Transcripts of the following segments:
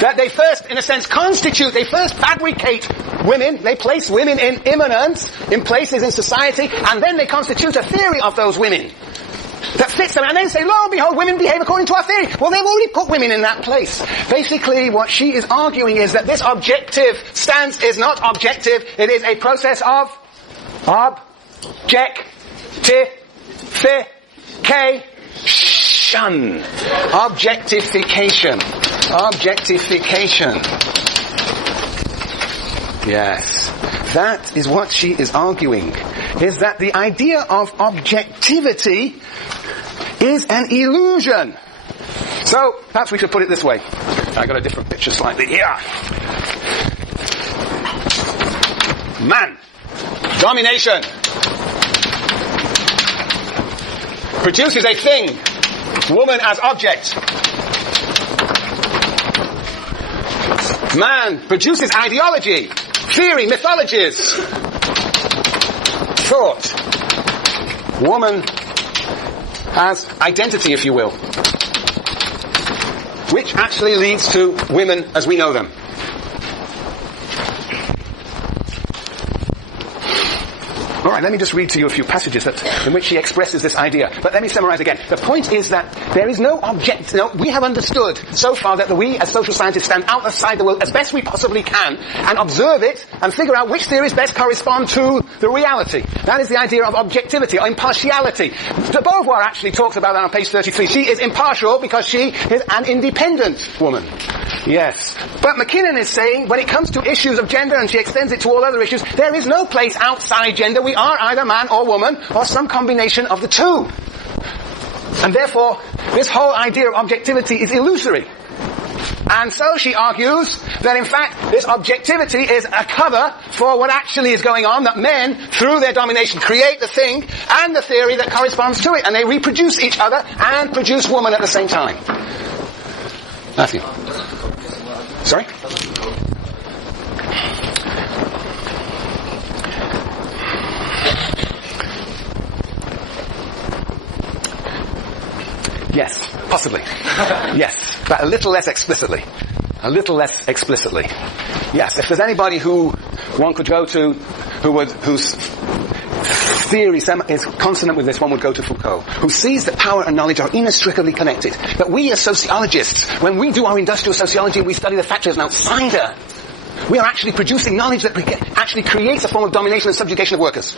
That they first, in a sense, they first fabricate women, they place women in immanence, in places in society, and then they constitute a theory of those women that fits them, and then say, lo and behold, women behave according to our theory. Well, they've already put women in that place. Basically, what she is arguing is that this objective stance is not objective, it is a process of objectification. Objectification. Yes. That is what she is arguing, is that the idea of objectivity is an illusion. So, perhaps we should put it this way. I got a different picture slightly here. Man. Domination. Produces a thing. Woman as object. Man produces ideology, theory, mythologies, thought. Woman has identity, if you will, which actually leads to women as we know them. All right, let me just read to you a few passages in which she expresses this idea. But let me summarize again. The point is that there is no object. We have understood so far that we as social scientists stand outside the world as best we possibly can and observe it and figure out which theories best correspond to the reality. That is the idea of objectivity or impartiality. De Beauvoir actually talks about that on page 33. She is impartial because she is an independent woman. Yes. But MacKinnon is saying when it comes to issues of gender, and she extends it to all other issues, there is no place outside gender. We are either man or woman or some combination of the two. And therefore, this whole idea of objectivity is illusory. And so she argues that in fact this objectivity is a cover for what actually is going on, that men, through their domination, create the thing and the theory that corresponds to it, and they reproduce each other and produce woman at the same time. Matthew. Sorry? Yes, possibly. Yes, but a little less explicitly. Yes, if there's anybody who one could go to, whose theory is consonant with this, one would go to Foucault, who sees that power and knowledge are inextricably connected. That we as sociologists, when we do our industrial sociology and we study the factor as an outsider, we are actually producing knowledge that actually creates a form of domination and subjugation of workers.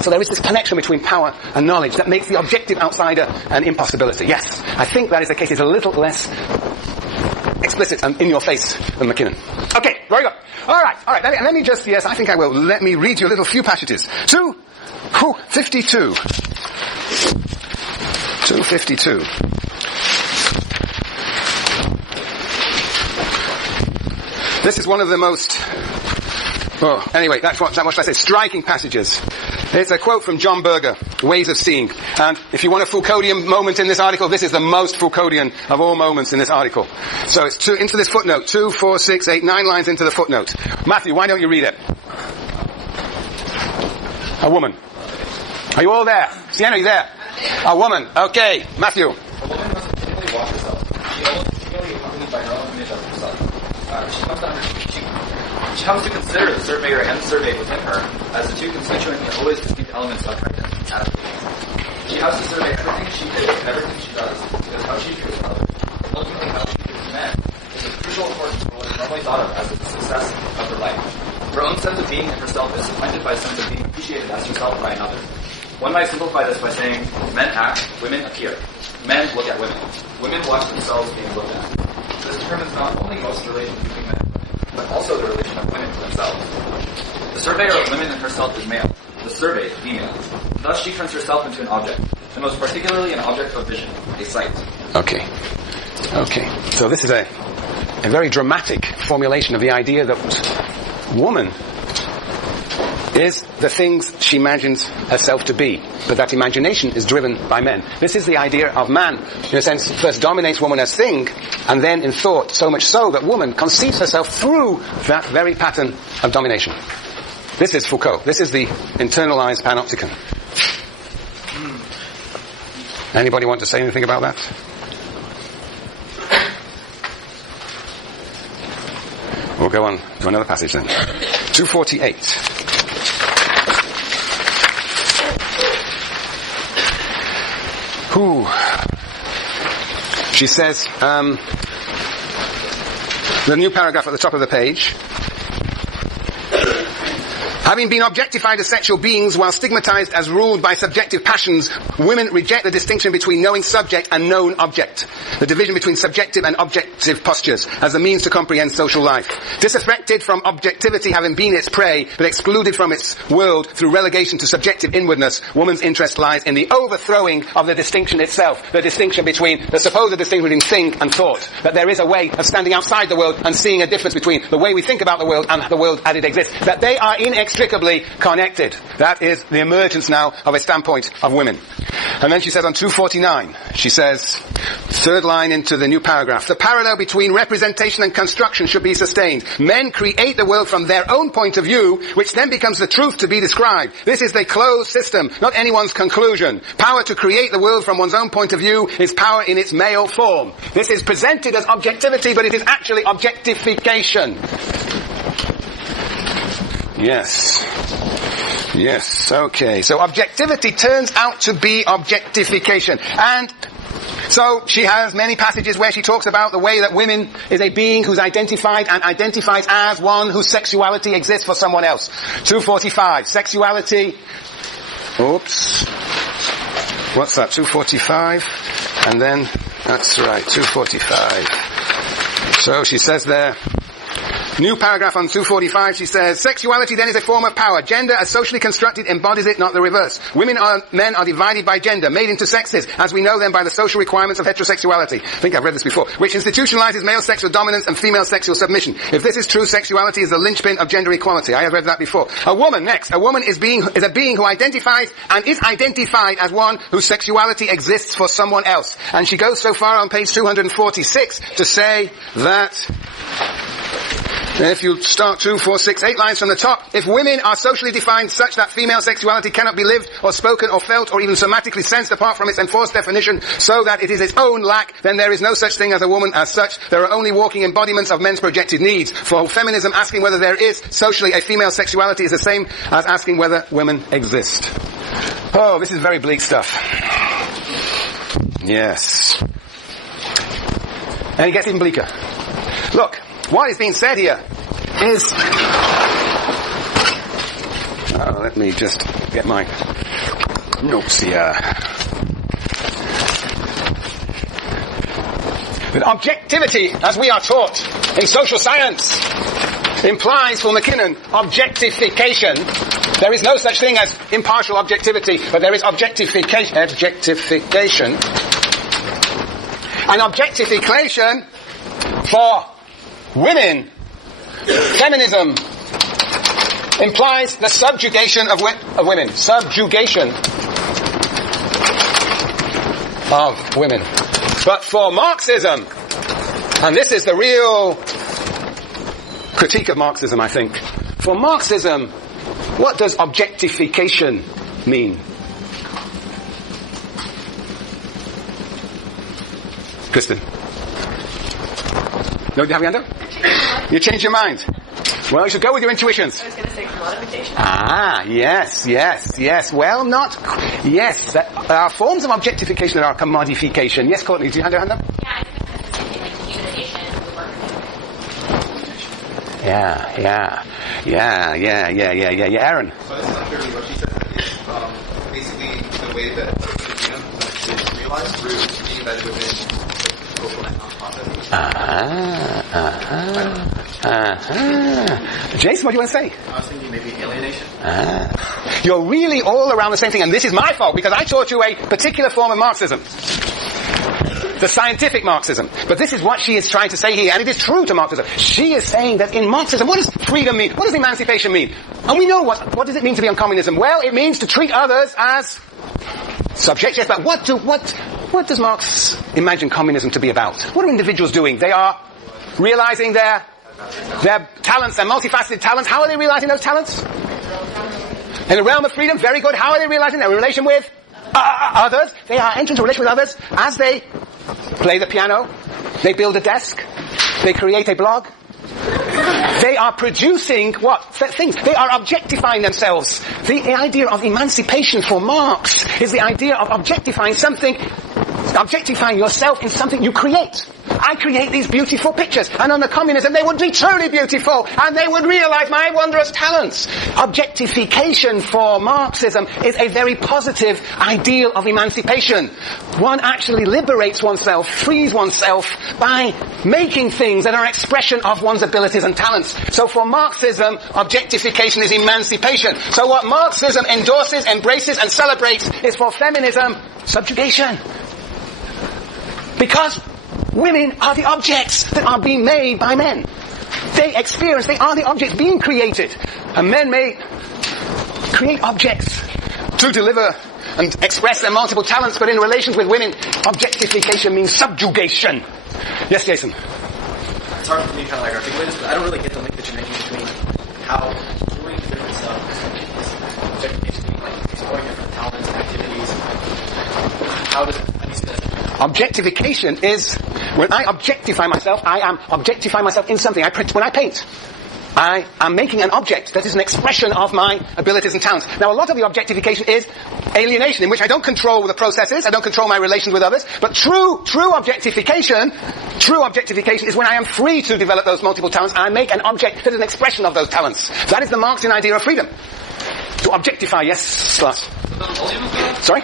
So there is this connection between power and knowledge that makes the objective outsider an impossibility. Yes, I think that is the case. It's a little less explicit and in your face than MacKinnon. Okay, very good. All right. Let me just, yes, I think I will. Let me read you a few passages. 252. 252. This is one of the most, that much I say, striking passages. It's a quote from John Berger, Ways of Seeing. And if you want a Foucauldian moment in this article, this is the most Foucauldian of all moments in this article. So it's into this footnote, 2, 4, 6, 8, 9 lines into the footnote. Matthew, why don't you read it? A woman. Are you all there? Sienna, are you there? A woman. Okay. Matthew. A woman must continually watch herself. She almost continually accompanied by her own image of herself. She comes to consider the surveyor and the surveyed within her as the two constituent and always distinct elements of her identity. She has to survey everything she did and everything she does, because how she treats others, and ultimately how she treats men, is of crucial importance for what is normally thought of as the success of her life. Her own sense of being in herself is supplanted by a sense of being appreciated as herself by another. One might simplify this by saying, men act, women appear. Men look at women. Women watch themselves being looked at. This determines not only most relations between men and women, but also the relation of women to themselves. The surveyor of women and herself is male, the surveyed female. Thus she turns herself into an object, and most particularly an object of vision, a sight. Okay. So this is a very dramatic formulation of the idea that woman is the things she imagines herself to be, but that imagination is driven by men. This is the idea of man, in a sense, first dominates woman as thing, and then in thought, so much so that woman conceives herself through that very pattern of domination. This is Foucault. This is the internalized panopticon. Anybody want to say anything about that? We'll go on to another passage then. 248. She says, the new paragraph at the top of the page. Having been objectified as sexual beings while stigmatized as ruled by subjective passions, women reject the distinction between knowing subject and known object, the division between subjective and objective postures as the means to comprehend social life. Disaffected from objectivity having been its prey, but excluded from its world through relegation to subjective inwardness, woman's interest lies in the overthrowing of the distinction itself, the distinction between, the supposed distinction between thing and thought, that there is a way of standing outside the world and seeing a difference between the way we think about the world and the world as it exists, that they are inextricably connected. That is the emergence now of a standpoint of women. And then she says on 249, she says, third line into the new paragraph, the parallel between representation and construction should be sustained. Men create the world from their own point of view, which then becomes the truth to be described. This is the closed system, not anyone's conclusion. Power to create the world from one's own point of view is power in its male form. This is presented as objectivity, but it is actually objectification. Yes. Yes, okay. So objectivity turns out to be objectification. And so she has many passages where she talks about the way that women is a being who's identified and identifies as one whose sexuality exists for someone else. 245. Sexuality. Oops. What's that? 245. And then, that's right, 245. So she says there, new paragraph on 245, she says, sexuality then is a form of power. Gender, as socially constructed, embodies it, not the reverse. Men are divided by gender, made into sexes, as we know them by the social requirements of heterosexuality. I think I've read this before. Which institutionalizes male sexual dominance and female sexual submission. If this is true, sexuality is the linchpin of gender equality. I have read that before. A woman, next. A woman is a being who identifies and is identified as one whose sexuality exists for someone else. And she goes so far on page 246 to say that, if you start 2, 4, 6, 8 lines from the top, if women are socially defined such that female sexuality cannot be lived or spoken or felt or even somatically sensed apart from its enforced definition so that it is its own lack, then there is no such thing as a woman as such. There are only walking embodiments of men's projected needs. For feminism, asking whether there is socially a female sexuality is the same as asking whether women exist. Oh, this is very bleak stuff. Yes. And it gets even bleaker. Look. What is being said here is... let me just get my notes here. That objectivity, as we are taught in social science, implies for MacKinnon objectification. There is no such thing as impartial objectivity, but there is objectification. And objectification for women, feminism, implies the subjugation of women. Subjugation of women. But for Marxism, and this is the real critique of Marxism, I think. For Marxism, what does objectification mean? Kristen? No, do you have your hand up? You changed your mind. Well, you should go with your intuitions. I was going to say commodification. Yes. Well, not... Yes, there are forms of objectification that are commodification. Yes, Courtney, do you have your hand up? Yeah, I think that's the same thing, like dehumanization of the work. Yeah, Aaron. So it's not clearly what she said. It's basically the way that is realized through being embedded within social economic processes. Jason, what do you want to say? I was thinking maybe alienation. You're really all around the same thing, and this is my fault, because I taught you a particular form of Marxism. The scientific Marxism. But this is what she is trying to say here, and it is true to Marxism. She is saying that in Marxism, what does freedom mean? What does emancipation mean? And we know what does it mean to be on communism? Well, it means to treat others as subjects. Yes, but what does Marx imagine communism to be about? What are individuals doing? They are realizing their talents, their multifaceted talents. How are they realizing those talents? In the realm of freedom, very good. How are they realizing their relation with others? They are entering into a relation with others as they play the piano, they build a desk, they create a blog, They are producing what? Things. They are objectifying themselves. The idea of emancipation for Marx is the idea of objectifying something, objectifying yourself in something you create. I create these beautiful pictures, and under communism they would be truly beautiful, and they would realize my wondrous talents. Objectification for Marxism is a very positive ideal of emancipation. One actually liberates oneself, frees oneself by making things that are an expression of one's abilities and talents. So for Marxism, objectification is emancipation. So what Marxism endorses, embraces, and celebrates is for feminism, subjugation. Because women are the objects that are being made by men. They are the objects being created. And men may create objects to deliver and express their multiple talents, but in relations with women, objectification means subjugation. Yes, Jason? It's hard for me to kind of like articulate this, but I don't really get the link that you're making between how doing different stuff is objectification, like exploring different talents and activities. How do you see that? Objectification is when I objectify myself, I am objectifying myself in something. When I paint, I am making an object that is an expression of my abilities and talents. Now, a lot of the objectification is alienation, in which I don't control the processes, I don't control my relations with others, but true objectification is when I am free to develop those multiple talents, and I make an object that is an expression of those talents. That is the Marxian idea of freedom. To objectify, yes, Lars. Sorry?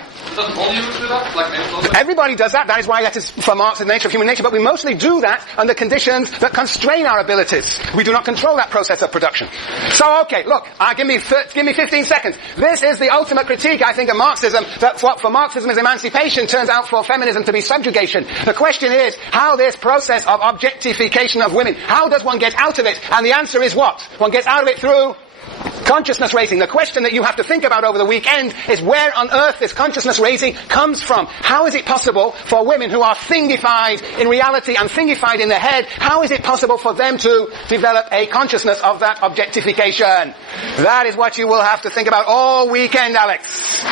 Everybody does that. That is why that is for Marx the nature of human nature. But we mostly do that under conditions that constrain our abilities. We do not control that process of production. So, okay, look, give me 15 seconds. This is the ultimate critique, I think, of Marxism. That what for Marxism is emancipation turns out for feminism to be subjugation. The question is how this process of objectification of women, how does one get out of it? And the answer is what? One gets out of it through consciousness raising. The question that you have to think about over the weekend is where on earth this consciousness raising comes from. How is it possible for women who are thingified in reality and thingified in their head, how is it possible for them to develop a consciousness of that objectification? That is what you will have to think about all weekend, Alex.